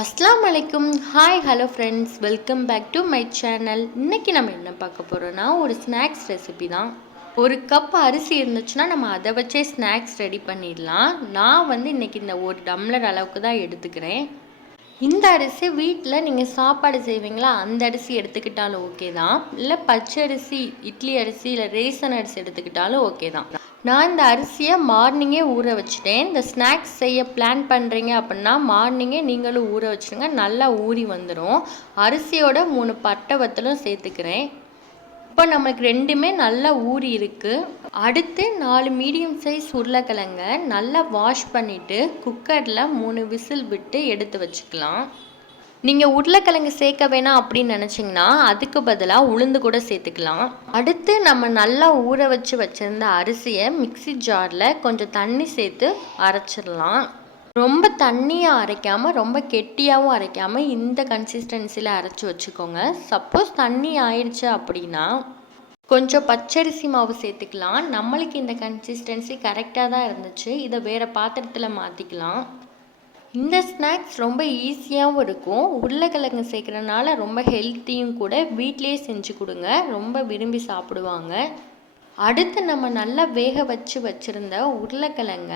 அஸ்ஸலாமு அலைக்கும். Hi hello friends, welcome back to my channel. இன்றைக்கி நம்ம என்ன பார்க்க போகிறோன்னா ஒரு ஸ்நாக்ஸ் ரெசிபி தான். ஒரு கப் அரிசி இருந்துச்சுன்னா நம்ம அதை வச்சே ஸ்நாக்ஸ் ரெடி பண்ணிடலாம். நான் இன்றைக்கி இந்த ஒரு டம்ளர் அளவுக்கு தான் எடுத்துக்கிறேன். இந்த அரிசி வீட்டில் நீங்கள் சாப்பாடு செய்வீங்களா, அந்த அரிசி எடுத்துக்கிட்டாலும் ஓகே தான். இல்லை பச்சை அரிசி, இட்லி அரிசி, இல்லை ரேசன் அரிசி எடுத்துக்கிட்டாலும் ஓகே தான். நான் இந்த அரிசியை மார்னிங்கே ஊற வச்சுட்டேன். இந்த ஸ்நாக்ஸ் செய்ய பிளான் பண்ணுறீங்க அப்படின்னா மார்னிங்கே நீங்களும் ஊற வச்சுருங்க, நல்லா ஊறி வந்துடும். அரிசியோட 3 பட்டை வத்தலும் சேர்த்துக்கிறேன். இப்போ நம்மளுக்கு ரெண்டுமே நல்லா ஊறி இருக்குது. அடுத்து 4 மீடியம் சைஸ் உருளைக்கிழங்க நல்லா வாஷ் பண்ணிவிட்டு குக்கரில் 3 விசில் விட்டு எடுத்து வச்சுக்கலாம். நீங்கள் உருளைக்கிழங்கு சேர்க்க வேணாம் அப்படின்னு நினச்சிங்கன்னா அதுக்கு பதிலாக உளுந்து கூட சேர்த்துக்கலாம். அடுத்து நம்ம நல்லா ஊற வச்சுருந்த அரிசியை மிக்ஸி ஜாரில் கொஞ்சம் தண்ணி சேர்த்து அரைச்சிடலாம். ரொம்ப தண்ணியாக அரைக்காமல் ரொம்ப கெட்டியாகவும் அரைக்காமல் இந்த கன்சிஸ்டன்சியில் அரைச்சி வச்சுக்கோங்க. சப்போஸ் தண்ணி ஆயிடுச்சு அப்படின்னா கொஞ்சம் பச்சரிசி மாவு சேர்த்துக்கலாம். நம்மளுக்கு இந்த கன்சிஸ்டன்சி கரெக்டாக தான் இருந்துச்சு. இதை வேறு பாத்திரத்தில் மாற்றிக்கலாம். இந்த ஸ்நாக்ஸ் ரொம்ப ஈஸியாகவும் இருக்கும். உருளைக்கிழங்கு சேர்க்குறதுனால ரொம்ப ஹெல்த்தியும் கூட. வீட்டிலேயே செஞ்சு கொடுங்க, ரொம்ப விரும்பி சாப்பிடுவாங்க. அடுத்து நம்ம நல்லா வேக வச்சுருந்த உருளைக்கிழங்க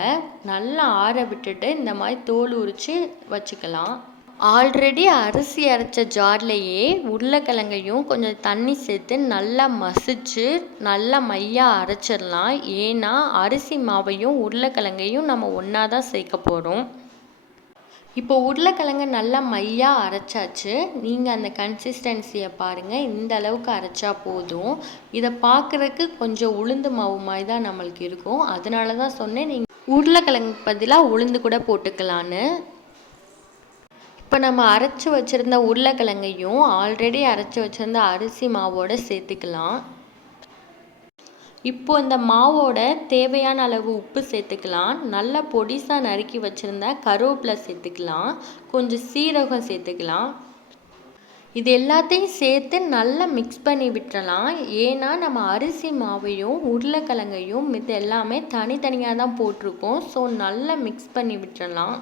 நல்லா ஆற விட்டுட்டு இந்த மாதிரி தோல் உரித்து வச்சுக்கலாம். ஆல்ரெடி அரிசி அரைச்ச ஜார்லேயே உருளைக்கிழங்கையும் கொஞ்சம் தண்ணி சேர்த்து நல்லா மசிச்சு நல்லா மையாக அரைச்சிடலாம். ஏன்னா அரிசி மாவையும் உருளைக்கிழங்கையும் நம்ம ஒன்றா தான் சேர்க்க போகிறோம். இப்போ உருளைக்கிழங்கு நல்லா மையாக அரைச்சாச்சு. நீங்கள் அந்த கன்சிஸ்டன்சியை பாருங்கள், இந்த அளவுக்கு அரைச்சா போதும். இதை பார்க்குறதுக்கு கொஞ்சம் உளுந்து மாவு மாதிரி தான் நம்மளுக்கு இருக்கும். அதனால தான் சொன்னேன் நீங்கள் உருளைக்கிழங்கு பதிலாக உளுந்து கூட போட்டுக்கலான்னு. இப்போ நம்ம அரைச்சி வச்சுருந்த உருளைக்கிழங்கையும் ஆல்ரெடி அரைச்சி வச்சுருந்த அரிசி மாவோடு சேர்த்துக்கலாம். இப்போ இந்த மாவோட தேவையான அளவு உப்பு சேர்த்துக்கலாம். நல்லா பொடிசாக நறுக்கி வச்சுருந்த கருவேப்பிலை சேர்த்துக்கலாம். கொஞ்சம் சீரகம் சேர்த்துக்கலாம். இது எல்லாத்தையும் சேர்த்து நல்லா மிக்ஸ் பண்ணி விட்டுறலாம். ஏன்னா நம்ம அரிசி மாவையும் உருளைக்கிழங்கையும் இது எல்லாமே தனித்தனியாக தான் போட்டிருக்கோம். ஸோ நல்லா மிக்ஸ் பண்ணி விட்டுறலாம்.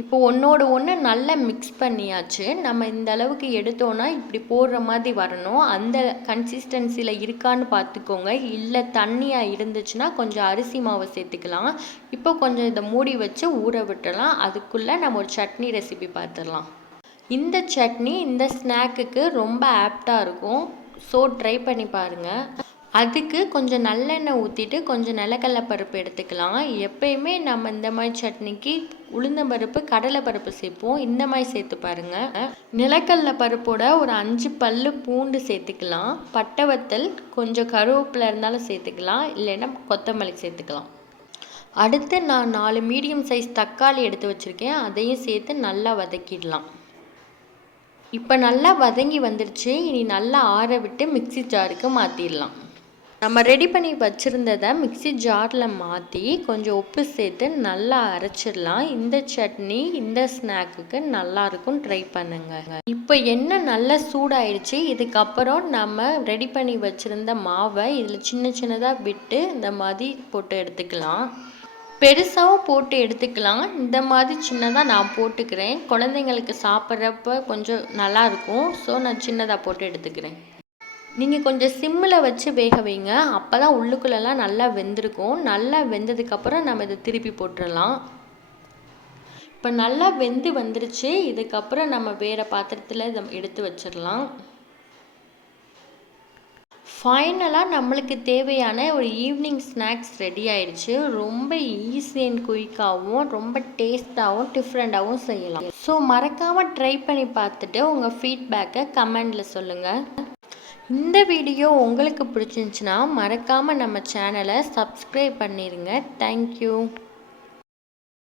இப்போ ஒன்றோட ஒன்று நல்லா மிக்ஸ் பண்ணியாச்சு. நம்ம இந்த அளவுக்கு எடுத்தோன்னா இப்படி போடுற மாதிரி வரணும். அந்த கன்சிஸ்டன்சியில் இருக்கான்னு பார்த்துக்கோங்க. இல்லை தண்ணியாக இருந்துச்சுன்னா கொஞ்சம் அரிசி மாவை சேர்த்துக்கலாம். இப்போ கொஞ்சம் இதை மூடி வச்சு ஊற விட்டுறலாம். அதுக்குள்ளே நம்ம ஒரு சட்னி ரெசிபி பார்த்துடலாம். இந்த சட்னி இந்த ஸ்நாக்குக்கு ரொம்ப ஆப்டாக இருக்கும். ஸோ ட்ரை பண்ணி பாருங்கள். அதுக்கு கொஞ்சம் நல்லெண்ணெய் ஊற்றிட்டு கொஞ்சம் நிலக்கடலை பருப்பு எடுத்துக்கலாம். எப்பயுமே நம்ம இந்த மாதிரி சட்னிக்கு உளுந்தம்பருப்பு கடலைப்பருப்பு சேர்ப்போம். இந்த மாதிரி சேர்த்து பாருங்கள். நிலக்கடலை பருப்போட ஒரு 5 பல்லு பூண்டு சேர்த்துக்கலாம். பட்டை வத்தல் கொஞ்சம் கருவேப்பிலை இருந்தாலும் சேர்த்துக்கலாம், இல்லைன்னா கொத்தமல்லி சேர்த்துக்கலாம். அடுத்து நான் 4 மீடியம் சைஸ் தக்காளி எடுத்து வச்சுருக்கேன். அதையும் சேர்த்து நல்லா வதக்கிடலாம். இப்போ நல்லா வதங்கி வந்துருச்சு. இனி நல்லா ஆற விட்டு மிக்ஸி ஜாருக்கு மாற்றிடலாம். நம்ம ரெடி பண்ணி வச்சுருந்ததை மிக்ஸி ஜாரில் மாற்றி கொஞ்சம் உப்பு சேர்த்து நல்லா அரைச்சிடலாம். இந்த சட்னி இந்த ஸ்நாக்குக்கு நல்லாயிருக்கும், ட்ரை பண்ணுங்கள். இப்போ எண்ணெய் நல்லா சூடாயிடுச்சு. இதுக்கப்புறம் நம்ம ரெடி பண்ணி வச்சுருந்த மாவை இதில் சின்ன சின்னதாக விட்டு இந்த மாதிரி போட்டு எடுத்துக்கலாம். பெருசாகவும் போட்டு எடுத்துக்கலாம். இந்த மாதிரி சின்னதாக நான் போட்டுக்கிறேன். குழந்தைங்களுக்கு சாப்பிட்றப்ப கொஞ்சம் நல்லாயிருக்கும். ஸோ நான் சின்னதாக போட்டு எடுத்துக்கிறேன். நீங்கள் கொஞ்சம் சிம்மில் வச்சு வேக வைங்க. அப்போ தான் உள்ளுக்குள்ளெல்லாம் நல்லா வெந்திருக்கும். நல்லா வெந்ததுக்கப்புறம் நம்ம இதை திருப்பி போட்டுடலாம். இப்போ நல்லா வெந்து வந்துருச்சு. இதுக்கப்புறம் நம்ம வேறு பாத்திரத்தில் இதை எடுத்து வச்சிடலாம். ஃபைனலாக நம்மளுக்கு தேவையான ஒரு ஈவினிங் ஸ்நாக்ஸ் ரெடி ஆயிடுச்சு. ரொம்ப ஈஸி அண்ட் குயிக்காகவும் ரொம்ப டேஸ்ட்டாகவும் டிஃப்ரெண்ட்டாகவும் செய்யலாம். ஸோ மறக்காமல் ட்ரை பண்ணி பார்த்துட்டு உங்கள் ஃபீட்பேக்கை கமெண்டில் சொல்லுங்கள். இந்த வீடியோ உங்களுக்கு பிடிச்சிருந்துச்சுன்னா மறக்காமல் நம்ம சேனலை சப்ஸ்கிரைப் பண்ணிடுங்க. தேங்க்யூ.